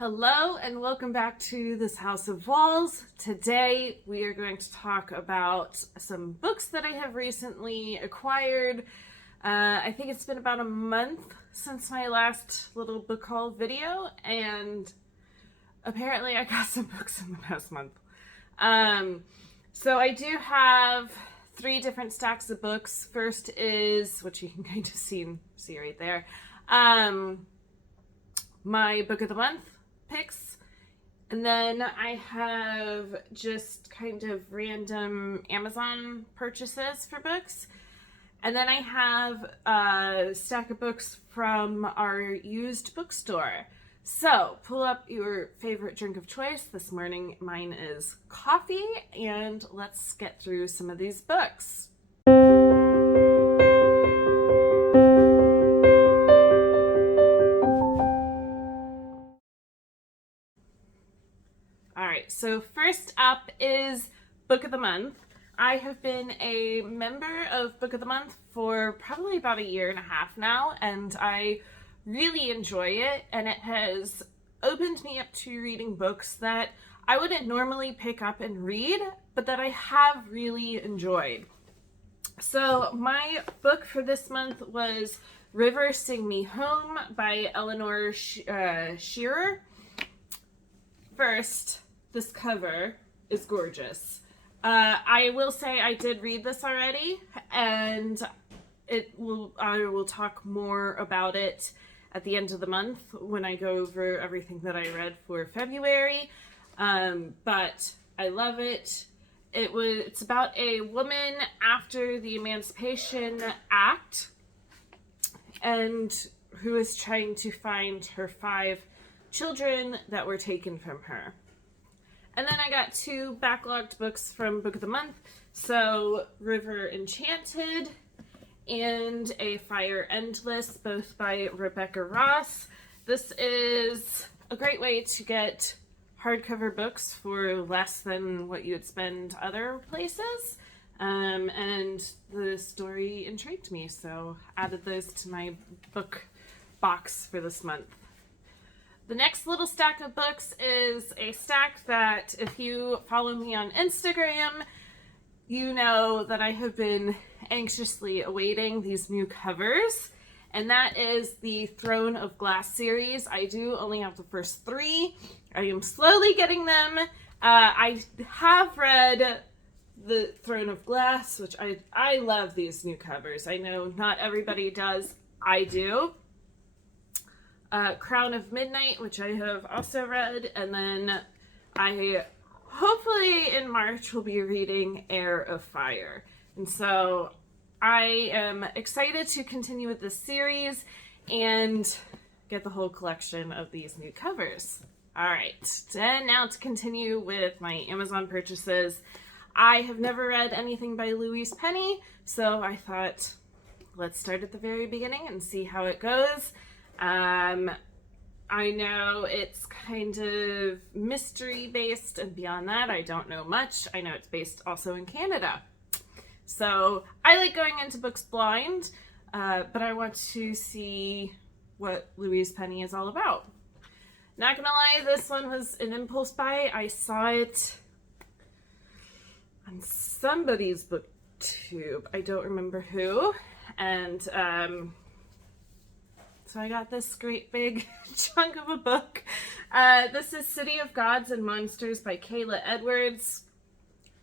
Hello and welcome back to this House of Walls. Today we are going to talk about some books that I have recently acquired. I think it's been about a month since my last little book haul video, and apparently I got some books in the past month. So I do have 3 different stacks of books. First is, which you can kind of see right there, my book of the month picks, and then I have just kind of random Amazon purchases for books, and then I have a stack of books from our used bookstore. So pull up your favorite drink of choice. This morning mine is coffee, and let's get through some of these books. Alright, so first up is Book of the Month. I have been a member of Book of the Month for probably about a year and a half now, and I really enjoy it, and it has opened me up to reading books that I wouldn't normally pick up and read, but that I have really enjoyed. So my book for this month was River Sing Me Home by Eleanor Shearer. First, this cover is gorgeous. I will say I did read this already, and I will talk more about it at the end of the month when I go over everything that I read for February. But I love it. It's about a woman after the Emancipation Act, and who is trying to find her 5 children that were taken from her. And then I got 2 backlogged books from Book of the Month. So River Enchanted and A Fire Endless, both by Rebecca Ross. This is a great way to get hardcover books for less than what you would spend other places. And the story intrigued me, so added those to my book box for this month. The next little stack of books is a stack that, if you follow me on Instagram, you know that I have been anxiously awaiting these new covers, and that is the Throne of Glass series. I do only have the first 3. I am slowly getting them. I have read the Throne of Glass, which I love these new covers. I know not everybody does. I do. Crown of Midnight, which I have also read, and then I hopefully in March will be reading Heir of Fire. And so I am excited to continue with this series and get the whole collection of these new covers. Alright, and now to continue with my Amazon purchases. I have never read anything by Louise Penny, so I thought let's start at the very beginning and see how it goes. I know it's kind of mystery based, and beyond that I don't know much. I know it's based also in Canada. So I like going into books blind, but I want to see what Louise Penny is all about. Not gonna lie, this one was an impulse buy. I saw it on somebody's booktube. I don't remember who. And so I got this great big chunk of a book. This is City of Gods and Monsters by Kayla Edwards.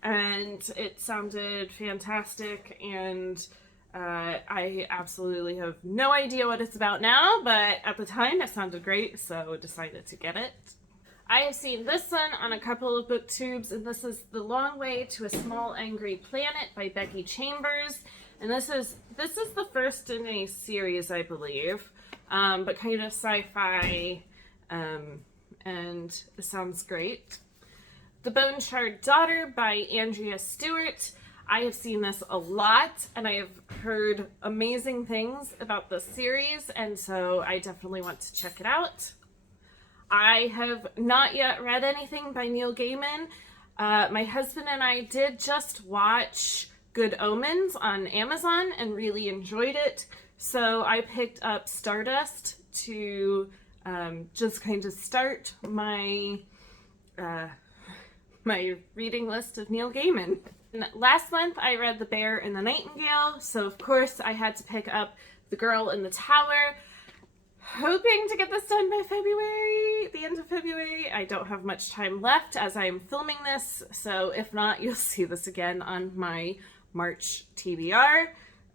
And it sounded fantastic, and I absolutely have no idea what it's about now, but at the time it sounded great, so decided to get it. I have seen this one on a couple of booktubes, and this is The Long Way to a Small Angry Planet by Becky Chambers. And this is the first in a series, I believe, but kind of sci-fi, and it sounds great. The Bone Shard Daughter by Andrea Stewart. I have seen this a lot, and I have heard amazing things about this series, and so I definitely want to check it out. I have not yet read anything by Neil Gaiman. My husband and I did just watch Good Omens on Amazon and really enjoyed it, so I picked up Stardust to just kind of start my my reading list of Neil Gaiman. And last month I read The Bear and the Nightingale, so of course I had to pick up The Girl in the Tower. Hoping to get this done by February, the end of February. I don't have much time left as I'm filming this, so if not, you'll see this again on my March TBR.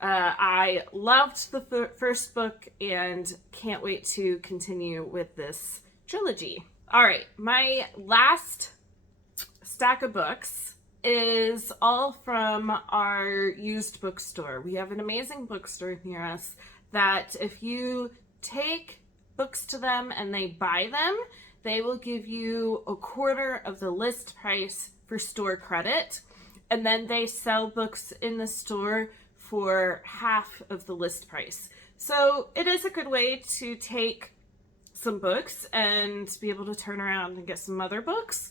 I loved the first book and can't wait to continue with this trilogy. All right, my last stack of books is all from our used bookstore. We have an amazing bookstore near us that if you take books to them and they buy them, they will give you a quarter of the list price for store credit, and then they sell books in the store for half of the list price. So it is a good way to take some books and be able to turn around and get some other books.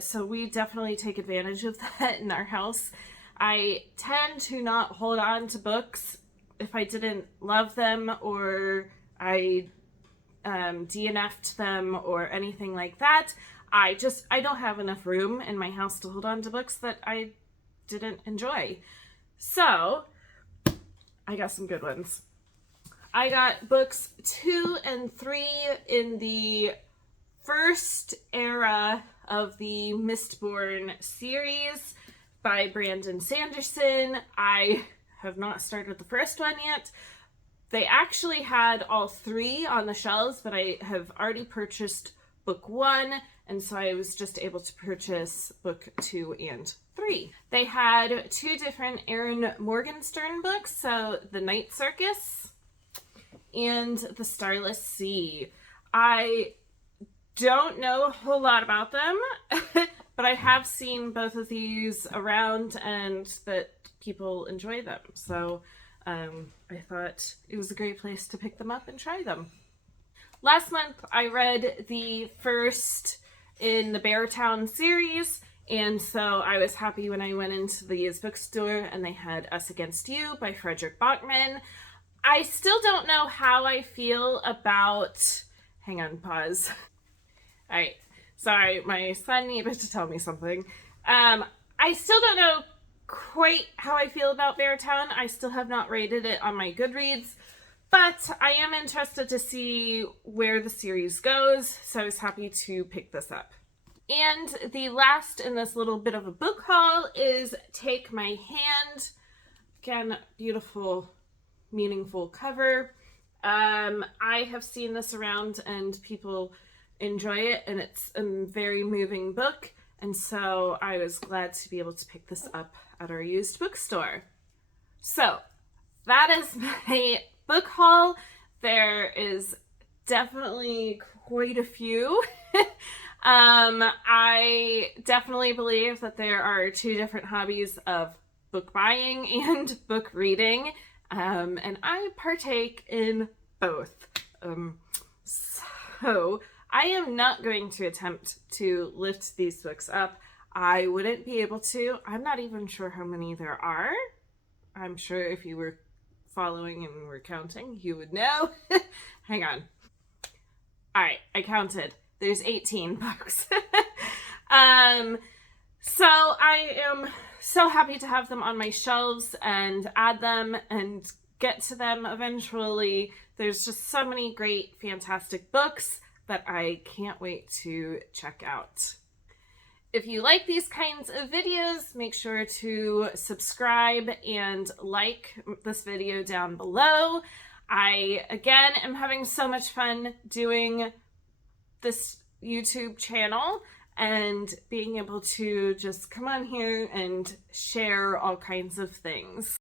So we definitely take advantage of that in our house. I tend to not hold on to books if I didn't love them or I DNF'd them or anything like that. I don't have enough room in my house to hold on to books that I didn't enjoy. So I got some good ones. I got books 2 and 3 in the first era of the Mistborn series by Brandon Sanderson. I have not started the first one yet. They actually had all 3 on the shelves, but I have already purchased book 1, and so I was just able to purchase book 2 and 3. They had 2 different Aaron Morgenstern books, so The Night Circus and The Starless Sea. I don't know a whole lot about them, but I have seen both of these around and that people enjoy them. So I thought it was a great place to pick them up and try them. Last month I read the first in the Beartown series, and so I was happy when I went into the used bookstore and they had Us Against You by Frederick Bachman. I still don't know how I feel about... Hang on, pause. Alright, sorry, my son needed to tell me something. I still don't know quite how I feel about Beartown. I still have not rated it on my Goodreads, but I am interested to see where the series goes, so I was happy to pick this up. And the last in this little bit of a book haul is Take My Hand. Again, beautiful, meaningful cover. I have seen this around and people enjoy it, and it's a very moving book, and so I was glad to be able to pick this up at our used bookstore. So that is my book haul. There is definitely quite a few. I definitely believe that there are 2 different hobbies of book buying and book reading, and I partake in both. So I am not going to attempt to lift these books up. I wouldn't be able to. I'm not even sure how many there are. I'm sure if you were following and were counting, you would know. Hang on. All right, I counted. There's 18 books. So I am so happy to have them on my shelves and add them and get to them eventually. There's just so many great, fantastic books that I can't wait to check out. If you like these kinds of videos, make sure to subscribe and like this video down below. I, again, am having so much fun doing this YouTube channel and being able to just come on here and share all kinds of things.